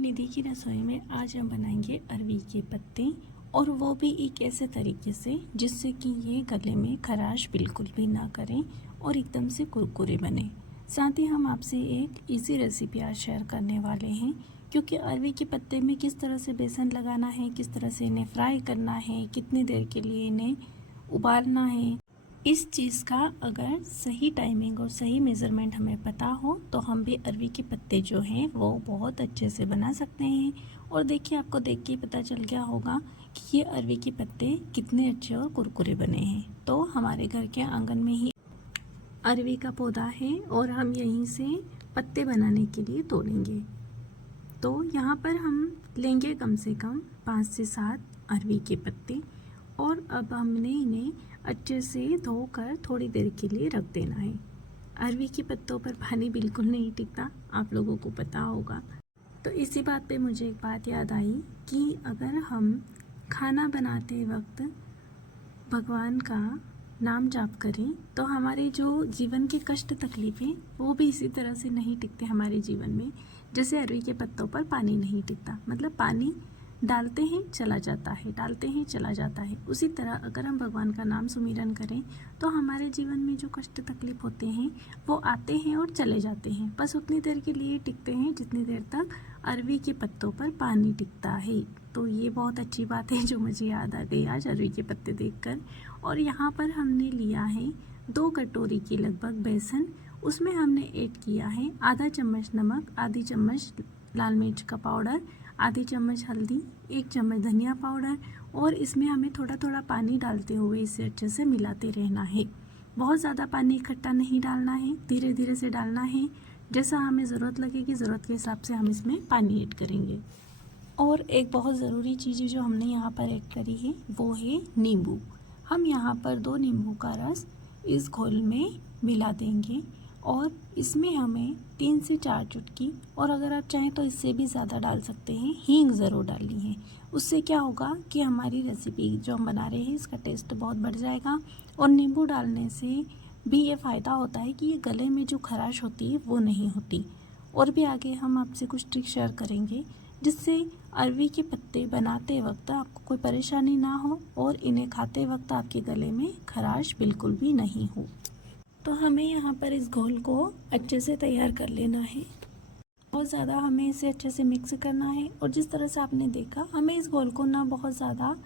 निधि की रसोई में आज हम बनाएंगे अरवी के पत्ते और वो भी एक ऐसे तरीके से जिससे कि ये गले में खराश बिल्कुल भी ना करें और एकदम से कुरकुरे बने। साथ ही हम आपसे एक इजी रेसिपी आज शेयर करने वाले हैं, क्योंकि अरवी के पत्ते में किस तरह से बेसन लगाना है, किस तरह से इन्हें फ्राई करना है, कितनी देर के लिए इन्हें उबालना है, इस चीज़ का अगर सही टाइमिंग और सही मेज़रमेंट हमें पता हो तो हम भी अरवी के पत्ते जो हैं वो बहुत अच्छे से बना सकते हैं। और देखिए, आपको देख के पता चल गया होगा कि ये अरवी के पत्ते कितने अच्छे और कुरकुरे बने हैं। तो हमारे घर के आंगन में ही अरवी का पौधा है और हम यहीं से पत्ते बनाने के लिए तोड़ेंगे। तो यहाँ पर हम लेंगे कम से कम 5 से 7 अरवी के पत्ते और अब हमने इन्हें अच्छे से धोकर थोड़ी देर के लिए रख देना है। अरवी के पत्तों पर पानी बिल्कुल नहीं टिकता, आप लोगों को पता होगा। तो इसी बात पे मुझे एक बात याद आई कि अगर हम खाना बनाते वक्त भगवान का नाम जाप करें तो हमारे जो जीवन के कष्ट तकलीफ़ें वो भी इसी तरह से नहीं टिकते हमारे जीवन में, जैसे अरवी के पत्तों पर पानी नहीं टिकता। मतलब पानी डालते हैं चला जाता है, डालते हैं चला जाता है। उसी तरह अगर हम भगवान का नाम सुमिरन करें तो हमारे जीवन में जो कष्ट तकलीफ होते हैं वो आते हैं और चले जाते हैं, बस उतनी देर के लिए टिकते हैं जितनी देर तक अरवी के पत्तों पर पानी टिकता है। तो ये बहुत अच्छी बात है जो मुझे याद आ गई आज अरवी के पत्ते देखकर। और यहाँ पर हमने लिया है 2 कटोरी के लगभग बेसन। उसमें हमने ऐड किया है आधा चम्मच नमक, आधी चम्मच लाल मिर्च का पाउडर, आधी चम्मच हल्दी, 1 चम्मच धनिया पाउडर, और इसमें हमें थोड़ा थोड़ा पानी डालते हुए इसे अच्छे से मिलाते रहना है। बहुत ज़्यादा पानी इकट्ठा नहीं डालना है, धीरे धीरे से डालना है। जैसा हमें ज़रूरत लगेगी, ज़रूरत के हिसाब से हम इसमें पानी ऐड करेंगे। और एक बहुत ज़रूरी चीज़ जो हमने यहाँ पर ऐड करी है वो है नींबू। हम यहाँ पर 2 नींबू का रस इस घोल में मिला देंगे और इसमें हमें 3 से 4 चुटकी, और अगर आप चाहें तो इससे भी ज़्यादा डाल सकते हैं, हींग ज़रूर डालनी है। उससे क्या होगा कि हमारी रेसिपी जो हम बना रहे हैं इसका टेस्ट बहुत बढ़ जाएगा। और नींबू डालने से भी ये फ़ायदा होता है कि ये गले में जो खराश होती है वो नहीं होती। और भी आगे हम आपसे कुछ ट्रिक शेयर करेंगे जिससे अरवी के पत्ते बनाते वक्त आपको कोई परेशानी ना हो और इन्हें खाते वक्त आपके गले में खराश बिल्कुल भी नहीं हो। तो हमें यहाँ पर इस घोल को अच्छे से तैयार कर लेना है। बहुत ज़्यादा हमें इसे अच्छे से मिक्स करना है। और जिस तरह से आपने देखा, हमें इस घोल को ना बहुत ज़्यादा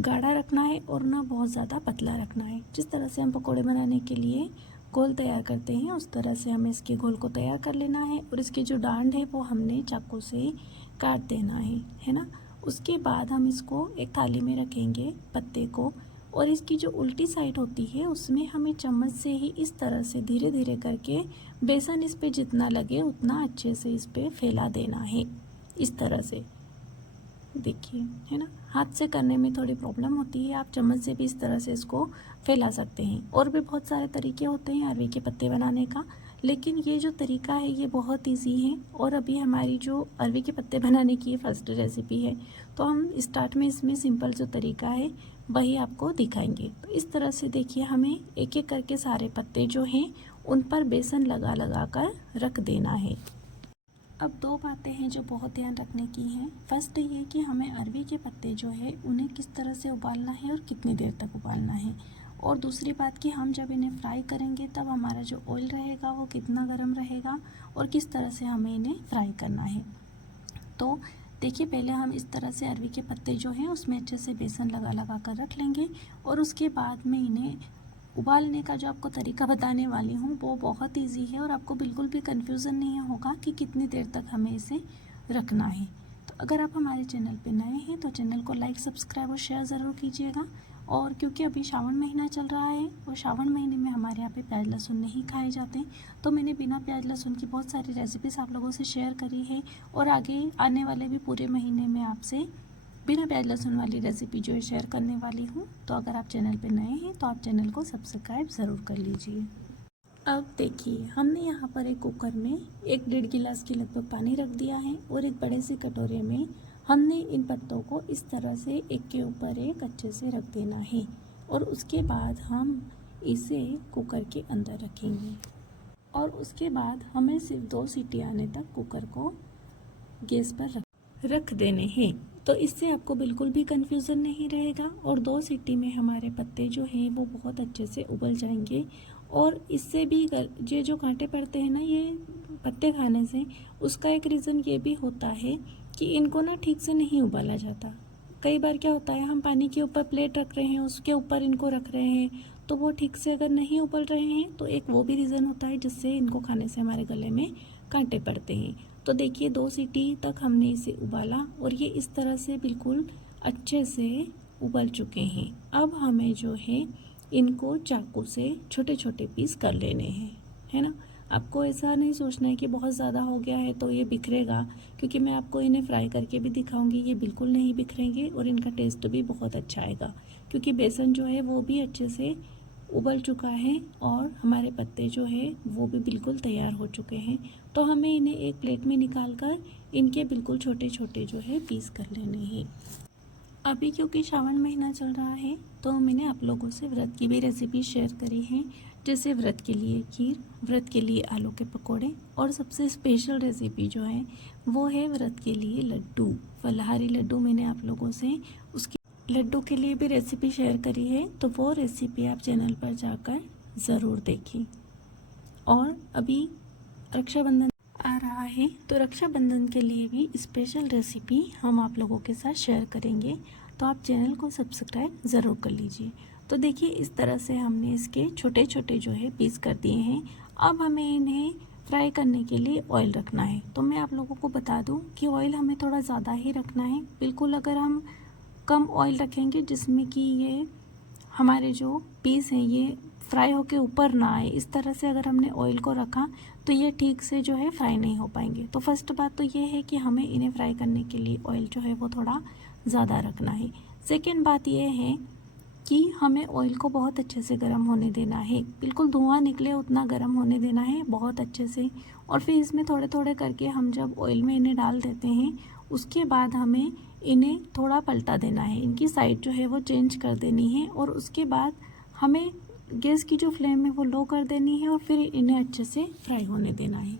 गाढ़ा रखना है और ना बहुत ज़्यादा पतला रखना है। जिस तरह से हम पकोड़े बनाने के लिए घोल तैयार करते हैं उस तरह से हमें इसके घोल को तैयार कर लेना है। और इसकी जो डांड है वो हमने चाकू से काट देना है ना। उसके बाद हम इसको एक थाली में रखेंगे पत्ते को, और इसकी जो उल्टी साइड होती है उसमें हमें चम्मच से ही इस तरह से धीरे धीरे करके बेसन इस पे जितना लगे उतना अच्छे से इस पे फैला देना है। इस तरह से देखिए, है ना। हाथ से करने में थोड़ी प्रॉब्लम होती है, आप चम्मच से भी इस तरह से इसको फैला सकते हैं। और भी बहुत सारे तरीके होते हैं अरवी के पत्ते बनाने का, लेकिन ये जो तरीका है ये बहुत इजी है। और अभी हमारी जो अरवी के पत्ते बनाने की फर्स्ट रेसिपी है, तो हम स्टार्ट में इसमें सिंपल जो तरीका है वही आपको दिखाएंगे। तो इस तरह से देखिए, हमें एक एक करके सारे पत्ते जो हैं उन पर बेसन लगा लगा कर रख देना है। अब 2 बातें हैं जो बहुत ध्यान रखने की हैं। फर्स्ट ये कि हमें अरवी के पत्ते जो है उन्हें किस तरह से उबालना है और कितनी देर तक उबालना है। और दूसरी बात कि हम जब इन्हें फ्राई करेंगे तब हमारा जो ऑयल रहेगा वो कितना गर्म रहेगा और किस तरह से हमें इन्हें फ्राई करना है। तो देखिए, पहले हम इस तरह से अरवी के पत्ते जो हैं उसमें अच्छे से बेसन लगा लगा कर रख लेंगे। और उसके बाद में इन्हें उबालने का जो आपको तरीका बताने वाली हूँ वो बहुत इजी है और आपको बिल्कुल भी कंफ्यूजन नहीं होगा कि कितनी देर तक हमें इसे रखना है। तो अगर आप हमारे चैनल पे नए हैं तो चैनल को लाइक, सब्सक्राइब और शेयर ज़रूर कीजिएगा। और क्योंकि अभी श्रावण महीना चल रहा है और श्रावण महीने में हमारे यहाँ पे प्याज लहसुन नहीं खाए जाते, तो मैंने बिना प्याज लहसुन की बहुत सारी रेसिपीज़ आप लोगों से शेयर करी है। और आगे आने वाले भी पूरे महीने में आपसे बिना प्याज लहसुन वाली रेसिपी जो है शेयर करने वाली हूँ। तो अगर आप चैनल पे नए हैं तो आप चैनल को सब्सक्राइब ज़रूर कर लीजिए। अब देखिए, हमने यहाँ पर एक कुकर में 1-1.5 गिलास के लगभग पानी रख दिया है और एक बड़े से कटोरे में हमने इन पत्तों को इस तरह से एक के ऊपर एक अच्छे से रख देना है। और उसके बाद हम इसे कुकर के अंदर रखेंगे और उसके बाद हमें सिर्फ 2 सीटी आने तक कुकर को गैस पर रख देने हैं। तो इससे आपको बिल्कुल भी कंफ्यूजन नहीं रहेगा और 2 सीटी में हमारे पत्ते जो हैं वो बहुत अच्छे से उबल जाएंगे। और इससे भी ये जो कांटे पड़ते हैं ना ये पत्ते खाने से, उसका एक रीज़न ये भी होता है कि इनको ना ठीक से नहीं उबाला जाता। कई बार क्या होता है, हम पानी के ऊपर प्लेट रख रहे हैं, उसके ऊपर इनको रख रहे हैं, तो वो ठीक से अगर नहीं उबल रहे हैं तो एक वो भी रीज़न होता है जिससे इनको खाने से हमारे गले में कांटे पड़ते हैं। तो देखिए 2 सीटी तक हमने इसे उबाला और ये इस तरह से बिल्कुल अच्छे से उबल चुके हैं। अब हमें जो है इनको चाकू से छोटे छोटे पीस कर लेने हैं, है ना। आपको ऐसा नहीं सोचना है कि बहुत ज़्यादा हो गया है तो ये बिखरेगा, क्योंकि मैं आपको इन्हें फ्राई करके भी दिखाऊंगी, ये बिल्कुल नहीं बिखरेंगे और इनका टेस्ट भी बहुत अच्छा आएगा, क्योंकि बेसन जो है वो भी अच्छे से उबल चुका है और हमारे पत्ते जो है वो भी बिल्कुल तैयार हो चुके हैं। तो हमें इन्हें एक प्लेट में निकाल कर इनके बिल्कुल छोटे छोटे जो है पीस कर लेने हैं। अभी क्योंकि श्रावण महीना चल रहा है तो मैंने आप लोगों से व्रत की भी रेसिपी शेयर करी है, जैसे व्रत के लिए खीर, व्रत के लिए आलू के पकोड़े, और सबसे स्पेशल रेसिपी जो है वो है व्रत के लिए लड्डू, फलाहारी लड्डू। मैंने आप लोगों से उसकी लड्डू के लिए भी रेसिपी शेयर करी है, तो वो रेसिपी आप चैनल पर जाकर ज़रूर देखें। और अभी रक्षाबंधन आ रहा है तो रक्षाबंधन के लिए भी स्पेशल रेसिपी हम आप लोगों के साथ शेयर करेंगे, तो आप चैनल को सब्सक्राइब ज़रूर कर लीजिए। तो देखिए इस तरह से हमने इसके छोटे छोटे जो है पीस कर दिए हैं। अब हमें इन्हें फ्राई करने के लिए ऑयल रखना है। तो मैं आप लोगों को बता दूं कि ऑयल हमें थोड़ा ज़्यादा ही रखना है। बिल्कुल अगर हम कम ऑयल रखेंगे जिसमें कि ये हमारे जो पीस हैं ये फ्राई होके ऊपर ना आए, इस तरह से अगर हमने ऑयल को रखा तो ये ठीक से जो है फ्राई नहीं हो पाएंगे। तो फर्स्ट बात तो ये है कि हमें इन्हें फ्राई करने के लिए ऑयल जो है वो थोड़ा ज़्यादा रखना है। सेकेंड बात ये है कि हमें ऑयल को बहुत अच्छे से गर्म होने देना है, बिल्कुल धुआं निकले उतना गर्म होने देना है बहुत अच्छे से। और फिर इसमें थोड़े थोड़े करके हम जब ऑयल में इन्हें डाल देते हैं उसके बाद हमें इन्हें थोड़ा पलटा देना है, इनकी साइड जो है वो चेंज कर देनी है और उसके बाद हमें गैस की जो फ्लेम है वो लो कर देनी है और फिर इन्हें अच्छे से फ्राई होने देना है।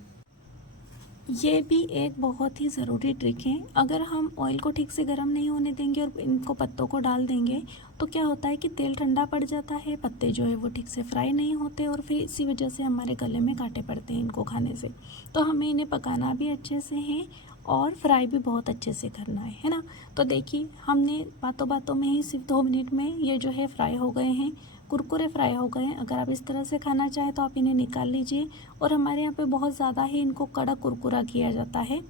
ये भी एक बहुत ही ज़रूरी ट्रिक है। अगर हम ऑयल को ठीक से गर्म नहीं होने देंगे और इनको पत्तों को डाल देंगे तो क्या होता है कि तेल ठंडा पड़ जाता है, पत्ते जो है वो ठीक से फ्राई नहीं होते और फिर इसी वजह से हमारे गले में कांटे पड़ते हैं इनको खाने से। तो हमें इन्हें पकाना भी अच्छे से है और फ्राई भी बहुत अच्छे से करना है ना। तो देखिए हमने बातों बातों में ही सिर्फ 2 मिनट में ये जो है फ्राई हो गए हैं, कुरकुरे फ्राई हो गए हैं। अगर आप इस तरह से खाना चाहें तो आप इन्हें निकाल लीजिए। और हमारे यहाँ पे बहुत ज़्यादा ही इनको कड़क कुरकुरा किया जाता है,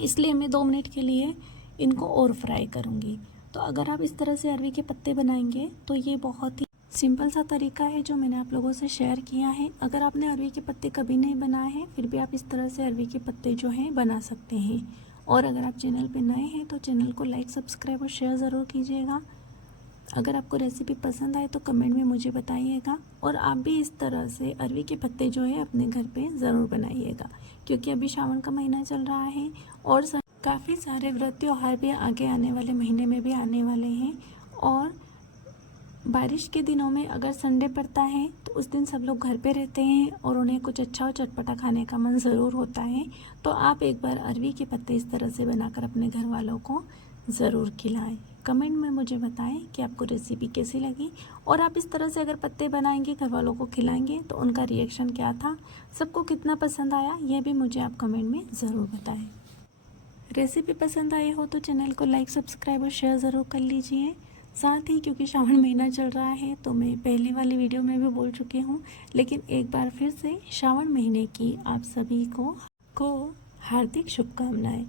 इसलिए मैं 2 मिनट के लिए इनको और फ्राई करूँगी। तो अगर आप इस तरह से अरवी के पत्ते बनाएंगे तो ये बहुत ही सिंपल सा तरीका है जो मैंने आप लोगों से शेयर किया है। अगर आपने अरवी के पत्ते कभी नहीं बनाए हैं फिर भी आप इस तरह से अरवी के पत्ते जो हैं बना सकते हैं। और अगर आप चैनल पे नए हैं तो चैनल को लाइक, सब्सक्राइब और शेयर ज़रूर कीजिएगा। अगर आपको रेसिपी पसंद आए तो कमेंट में मुझे बताइएगा। और आप भी इस तरह से अरवी के पत्ते जो है अपने घर पे ज़रूर बनाइएगा, क्योंकि अभी श्रावण का महीना चल रहा है और काफ़ी सारे व्रत त्योहार भी आगे आने वाले महीने में भी आने वाले हैं। और बारिश के दिनों में अगर संडे पड़ता है तो उस दिन सब लोग घर पे रहते हैं और उन्हें कुछ अच्छा और चटपटा खाने का मन ज़रूर होता है। तो आप एक बार अरवी के पत्ते इस तरह से बनाकर अपने घर वालों को ज़रूर खिलाएं। कमेंट में मुझे बताएं कि आपको रेसिपी कैसी लगी और आप इस तरह से अगर पत्ते बनाएंगे घर वालों को खिलाएंगे तो उनका रिएक्शन क्या था, सबको कितना पसंद आया, यह भी मुझे आप कमेंट में ज़रूर बताएं। रेसिपी पसंद आई हो तो चैनल को लाइक, सब्सक्राइब और शेयर ज़रूर कर लीजिए। साथ ही क्योंकि श्रावण महीना चल रहा है तो मैं पहले वाली वीडियो में भी बोल चुकी हूँ, लेकिन एक बार फिर से श्रावण महीने की आप सभी को हार्दिक शुभकामनाएं।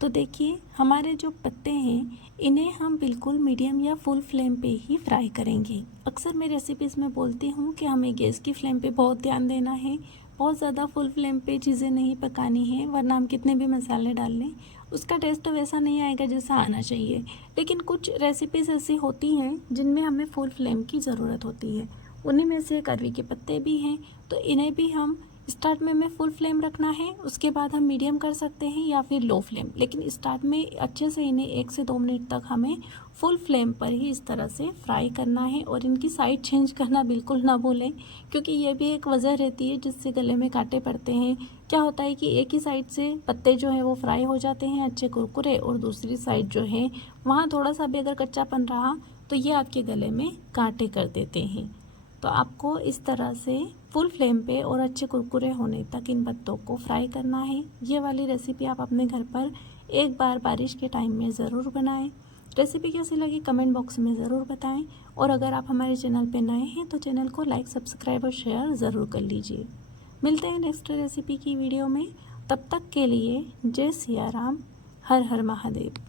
तो देखिए हमारे जो पत्ते हैं इन्हें हम बिल्कुल मीडियम या फुल फ्लेम पे ही फ्राई करेंगे। अक्सर मैं रेसिपीज़ में बोलती हूँ कि हमें गैस की फ्लेम पे बहुत ध्यान देना है, बहुत ज़्यादा फुल फ्लेम पे चीज़ें नहीं पकानी है, वरना हम कितने भी मसाले डाल लें उसका टेस्ट तो वैसा नहीं आएगा जैसा आना चाहिए। लेकिन कुछ रेसिपीज़ ऐसी होती हैं जिनमें हमें फुल फ्लेम की ज़रूरत होती है, उन्हीं में से एक अरवी के पत्ते भी हैं। तो इन्हें भी हम स्टार्ट में हमें फुल फ्लेम रखना है, उसके बाद हम मीडियम कर सकते हैं या फिर लो फ्लेम, लेकिन स्टार्ट में अच्छे से इन्हें 1 से 2 मिनट तक हमें फुल फ्लेम पर ही इस तरह से फ्राई करना है। और इनकी साइड चेंज करना बिल्कुल ना भूलें, क्योंकि ये भी एक वजह रहती है जिससे गले में कांटे पड़ते हैं। क्या होता है कि एक ही साइड से पत्ते जो है वो फ्राई हो जाते हैं अच्छे कुरकुरे, और दूसरी साइड जो है वहाँ थोड़ा सा भी अगर कच्चापन रहा तो ये आपके गले में कांटे कर देते हैं। तो आपको इस तरह से फुल फ्लेम पे और अच्छे कुरकुरे होने तक इन पत्तों को फ्राई करना है। ये वाली रेसिपी आप अपने घर पर एक बार बारिश के टाइम में ज़रूर बनाएं। रेसिपी कैसी लगी कमेंट बॉक्स में ज़रूर बताएं, और अगर आप हमारे चैनल पे नए हैं तो चैनल को लाइक, सब्सक्राइब और शेयर ज़रूर कर लीजिए। मिलते हैं नेक्स्ट रेसिपी की वीडियो में, तब तक के लिए जय सिया राम, हर हर महादेव।